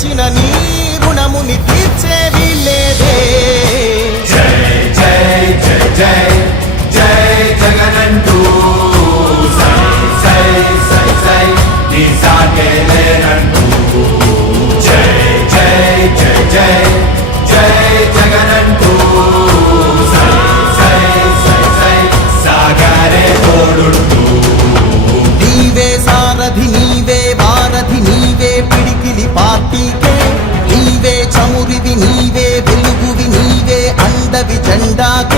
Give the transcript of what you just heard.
తీర్చిన నీ రుణముని తీర్చేది లేదే జై జై జై జై జై జగనంటూ సై సై సై సై నీ సాటే లేనంటూ జై జై జై జై. da